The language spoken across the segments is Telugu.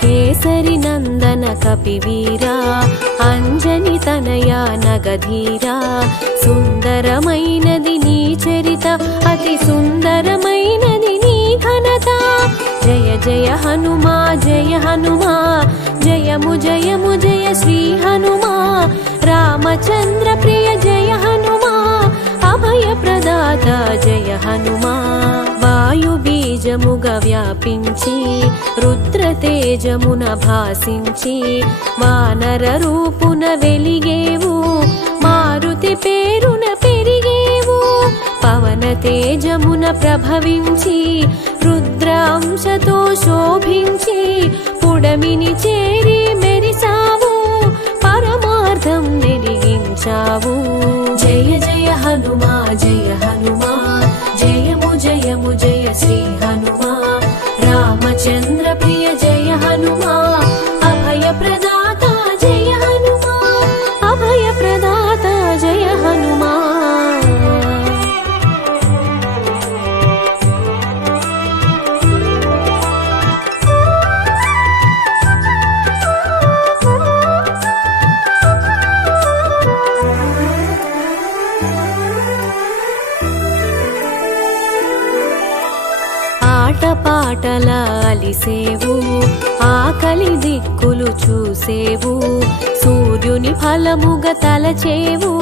కేసరి నందన కపివీరా అంజని తనయా నగధీరా సుందరమైనది నీ చరిత అతి సుందరమైనది నీ ఘనత జయ జయ హనుమా జయ హనుమా జయము జయము జయ శ్రీ హనుమా రామచంద్ర ప్రియ జయ హనుమా అభయ ప్రదాత జయ హనుమా వాయు బీజముగా వ్యాపించి రుద్ర తేజమున భాసించి వానర రూపున వెలిగేవు మారుతి పేరున పెరిగేవు పవన తేజమున ప్రభవించి రుద్ర అంశతో శోభించి పుడమిని చేరి మెరిసావు పరమార్థం నెరిగించావు జయ జయ హనుమా జయ హనుమా జయము జయము జయ శ్రీ హనుమా రామచంద్ర ప్రియ జయ హనుమా అభయ ప్రదాత జయ హనుమా అభయ ప్రదాత జయ హనుమా ఆటపాటల అలిసేవు ఆకలి దిక్కులు చూసేవు సూర్యుని ఫలముగా తలచేవు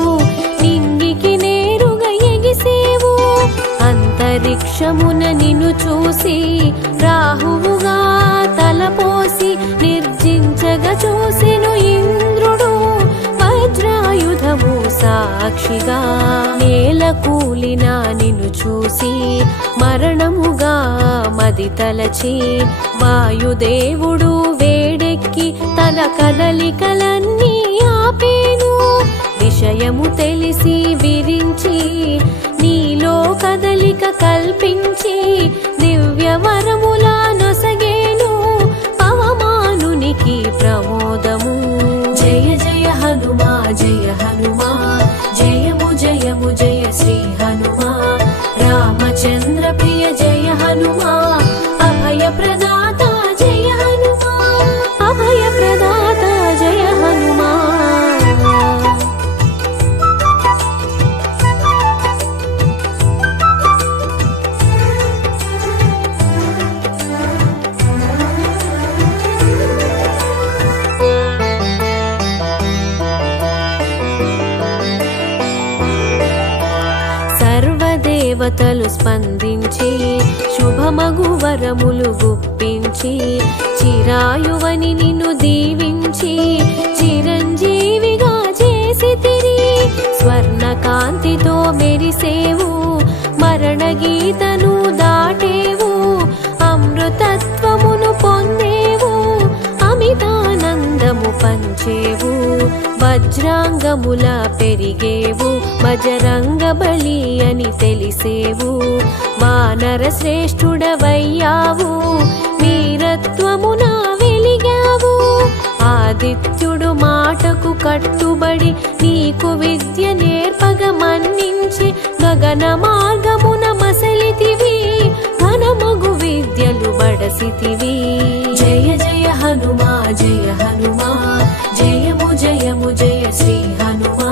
నింగికి నేరుగా ఎగిసేవు అంతరిక్షమున నిన్ను చూసి రాహువుగా తలపోసి నిర్జించగా చూసెను ఇంద్రుడు వజ్రాయుధము సాక్షిగా నేల కూలిన నిన్ను చూసి మరణముగా మది తలచి వాయుదేవుడు వేడెక్కి తన కదలికలన్నీ ఆపేను విషయము తెలిసి విరించి నీలో కదలిక కల్పించి దివ్య వరములా నొసగేను పవమానునికి ప్రమోదము జయ జయ హనుమా జయ హనుమా జయము జయము జయ శ్రీ హనుమా రామచంద్ర ప్రియ జయ హనుమా అభయ ప్రదాత జయ హనుమా అభయ ప్రదాత జయ హనుమా దేవతలు స్పందించి శుభమగు వరములు గుప్పించి చిరాయువని నిన్ను దీవించి చిరంజీవిగా చేసి తిరి స్వర్ణ కాంతితో మెరిసేవు మరణ గీతను దాటేవు అమృతత్వమును పొందేవు అమితానందము పంచేవు వజ్రాంగముల పెరిగేవు బజరంగ బలి అని తెలిసేవు వానర శ్రేష్ఠుడవయ్యావు వీరత్వమున వెలిగావు ఆదిత్యుడు మాటకు కట్టుబడి నీకు విద్య నేర్పగ మన్నించి గగన మార్గమున మసలితివి ఘనమగు విద్యలు బడసితివి జయ జయ హనుమా జయ హనుమా జయము జయము జయ శ్రీ హనుమా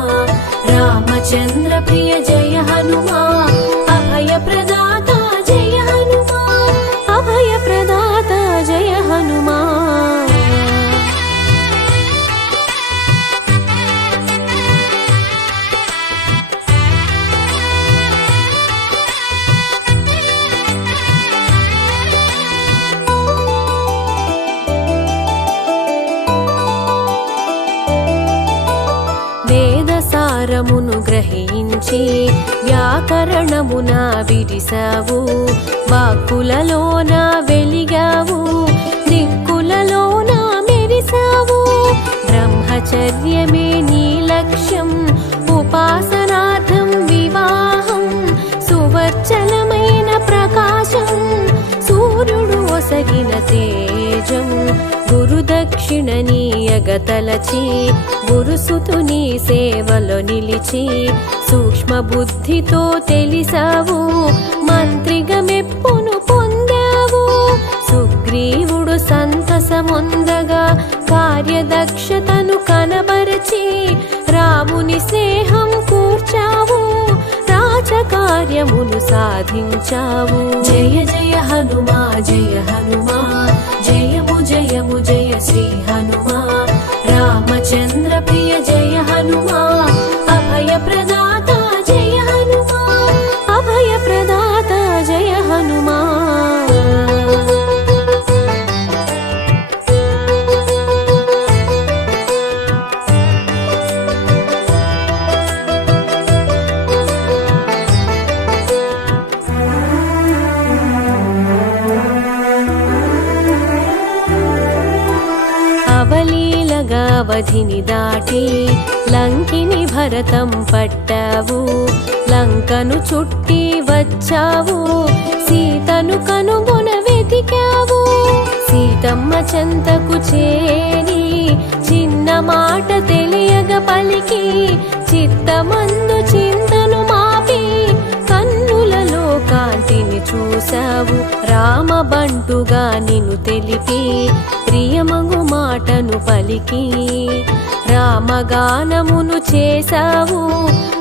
రామచంద్ర ప్రియ జయ హనుమా అభయ ప్రదాత జయ హనుమా అభయ ప్రదాత జయ హనుమా వేదసారమును గ్రహించి వ్యాకరణమున విరిసావు వాక్కులలోన వెలిగావు దిక్కులలోన మెరిసావు బ్రహ్మచర్యమే నీ లక్ష్యం ఉపాసనార్థం వివాహం సువర్చలమైన ప్రకాశం సూర్యుడు ఒసగిన తేజం గురుదక్షిణనీయగతలచి గురుసుతుని సేవలో నిలిచి సూక్ష్మ బుద్ధితో తెలిసావు మంత్రిగా మెప్పును పొందావు సుగ్రీవుడు సంతసమొందగా కార్యదక్షతను కనబరచి రాముని స్నేహం కూర్చావు, రాజకార్యమును సాధించావు. జయ జయ హనుమా జయ హనుమా, జయము జయము జయ శ్రీ హనుమా. రామచంద్ర ప్రియ జయ హనుమా, అభయ ప్రదాత జయ హనుమా, అభయ ప్రదాత జయ హనుమా. అవలీలగావధిని దాటి లంకిని భరతం పట్టావు, లంకను చుట్టి వచ్చావు, సీతను కనుగొన వెతికావు. సీతమ్మ చెంతకు చేరి చిన్న మాట తెలియగ పలికి, చిత్తమందు చింతను మాపి కన్నులలో కాంతిని చూసావు. రామబంటుగా నిన్ను తెలిపి ప్రియమగు మాటను పలికి రామగానమును చేశావు,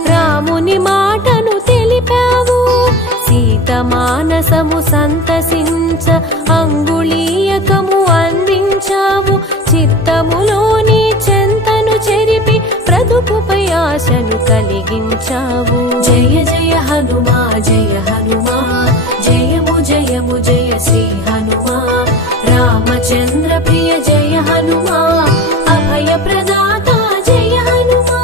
రాముని మాటను తెలిపావు. సీత మానసము సంతసించ అంగుళీయకము అందించావు, చిత్తములోని చెంతను చెరిపి బ్రతుకుపై ఆశను కలిగించావు. జయ జయ హనుమా జయ హనుమా, జయము జయము జయ శ్రీ హనుమా. రామచంద్ర ప్రియ జయ హనుమా, అభయ ప్రదాత జయ హనుమా,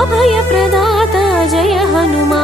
అభయ ప్రదాత జయ హనుమా.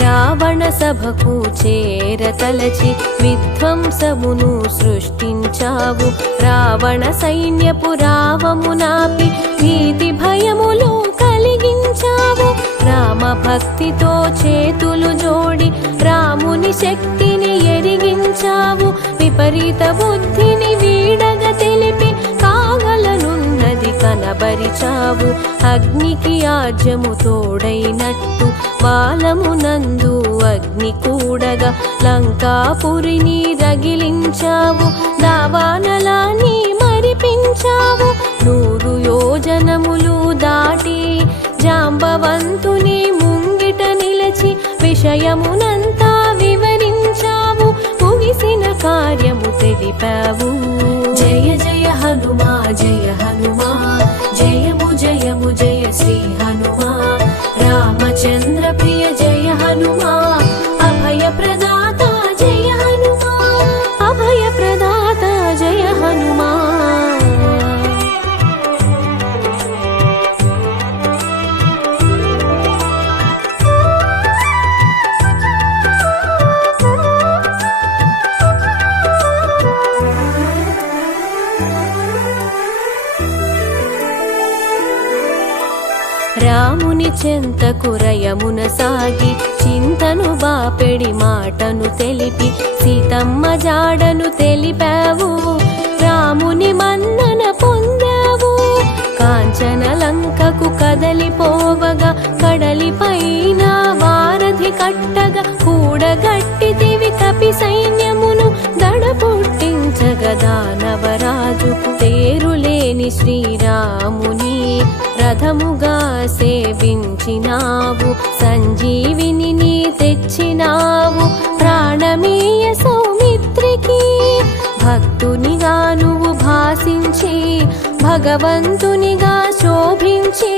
రావణ సభకు చేరతలచి విధ్వంసమును సృష్టించావు, రావణ సైన్యపు రావము నాపి భీతి భయములు కలిగించావు. రామ భక్తితో చేతులు జోడి రాముని శక్తిని ఎరిగించావు, విపరీత బుద్ధిని వీడగ తెలిపి కాగలనున్నది కనబరిచావు. అగ్నికి ఆజ్యము తోడైనట్టు బాలమునందు అగ్ని కూడగా లంకాపురిని రగిలించావు, దావానలాన్ని మరిపించావు. 100 యోజనములు దాటి జాంబవంతుని ముంగిట నిలచి విషయమునంతా వివరించావు, ముగిసిన కార్యము తెలిపావు. జయ జయ హనుమా జయ హనుమా, జయము జయము జయ శ్రీ హనుమా. రామచంద్ర ప్రియ జయ హనుమా, అభయ ప్రదాత జయ హనుమా, అభయ ప్రదాత జయ హనుమా. రాముని చెంతకు రయమున సాగి చింతను బాపెడి మాటను తెలిపి సీతమ్మ జాడను తెలిపావు, రాముని మన్నన పొందావు. కాంచన లంకకు కదలిపోవగా కడలిపైన వారధి కట్టగా కూడగట్టితివి కపి సైన్యమును దడ పుట్టించగా దానవరాజు తేరులేని శ్రీరాముని రథముగా సేవించినావు, సంజీవిని తెచ్చినావు. ప్రాణమీయ సౌమిత్రికి భక్తునిగా నువ్వు భాసించి భగవంతునిగా శోభించి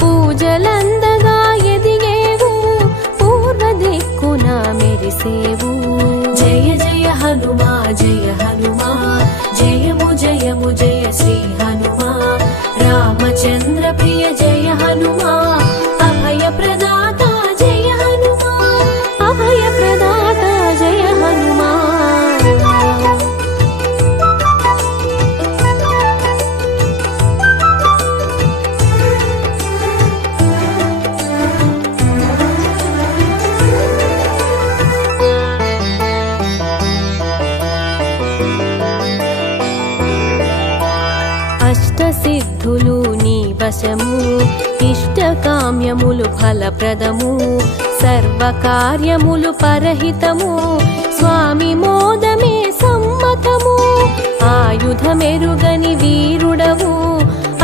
పూజలందగా ఎదిగేవు, పూర్వ దిక్కున మెరిసేవు. జయ జయ హనుమా జయ హనుమా, జయము జయము జయ శ్రీ హనుమా. రామచంద్ర ప్రియ జయ హనుమా, అభయ ప్రదాత జయ హనుమా, అభయ ప్రదాత జయ హనుమా. వశము ఇష్టకామ్యములు ఫలప్రదము సర్వకార్యములు పరహితము స్వామి మోదమే సమ్మతము ఆయుధమెరుగని వీరుడవు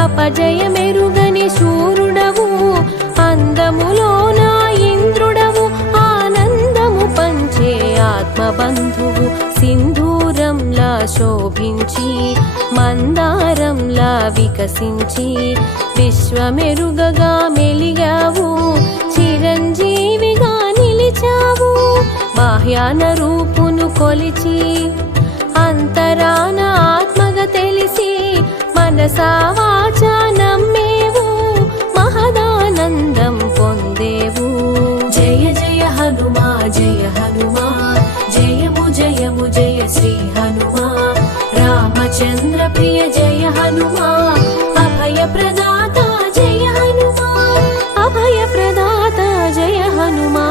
అపజయమెరుగని శూరుడవు అందములోన ఇంద్రుడవు ఆనందము పంచే ఆత్మబంధువు సింధూరంలా శోభించి మందారంలా వికసించి విశ్వమెరుగగా మెలిగావు చిరంజీవిగా నిలిచావు బాహ్యాన రూపును కొలిచి అంతరాన ఆత్మగా తెలిసి మనసా వాచా నమ్మేవు మహదానందం పొందేవు జయ జయ హనుమా జయ హనుమా జయము జయము జయ శ్రీ హనుమా రామచంద్ర ప్రియ జయ హనుమా అభయ ప్రదాత జయ హనుమా అభయ ప్రదాత జయ హనుమా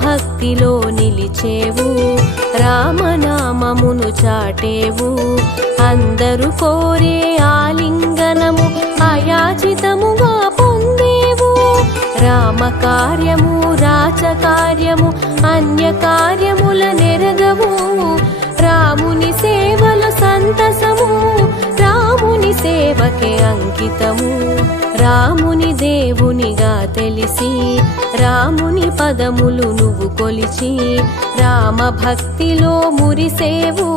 భక్తిలో నిలిచేవు రామనామమును చాటేవు అందరూ కోరే ఆలింగనము అయాచితముగా పొందేవు రామ కార్యము రాచకార్యము అన్య కార్యముల నెరగవు రాముని సేవలో సంతసము రాముని సేవకే అంకితము రాముని దేవునిగా తెలిసి రాముని పదములు నువ్వు కొలిచి రామ భక్తిలో మురిసేవు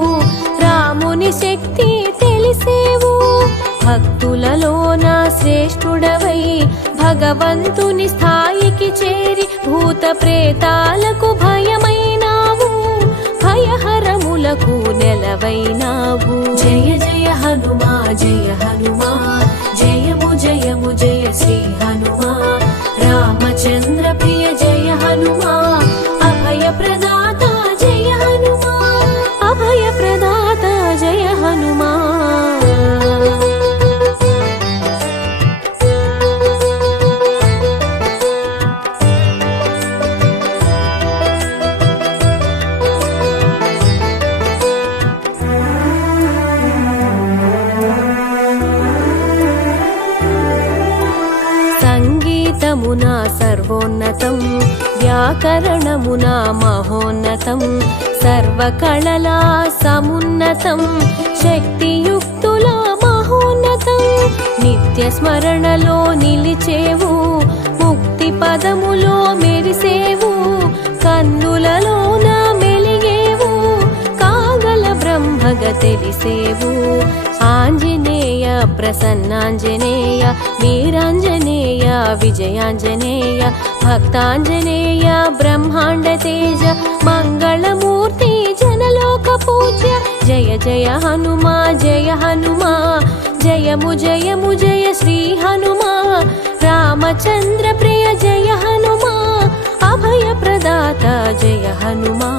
రాముని శక్తి తెలిసేవు భక్తులలోన శ్రేష్ఠుడవై భగవంతుని స్థాయికి చేరి భూత ప్రేతాలకు భయమైనావు భయహరములకు నెలవైనావు జయ జయ హనుమా జయ హనుమా జయము జయము జయ శ్రీ హనుమా రామచంద్ర ప్రియ జయ హనుమా అభయ ప్రదాత జయ హనుమా అభయ ప్రదాత జయ హనుమా సంగీతమునా సర్వోన్నతం వ్యాకరణమునా మహోన్నతం సర్వకళలా సమున్నతం శక్తియుక్తుల మహోన్నతం నిత్య స్మరణలో నిలిచేవు ముక్తి పదములో మెరిసేవు కన్నులలోన మెలిగేవు కాగల బ్రహ్మగ తెలిసేవు ఆంజనేయ ప్రసన్నాంజనేయ వీరాంజనేయ విజయాంజనేయ భక్తాంజనేయ బ్రహ్మాండ తేజ మంగళమూర్తి జనలోక పూజ్య జయ జయ హనుమా జయ హనుమా జయము జయము జయ శ్రీ హనుమా రామచంద్ర ప్రియ జయ హనుమా అభయ ప్రదాత జయ హనుమా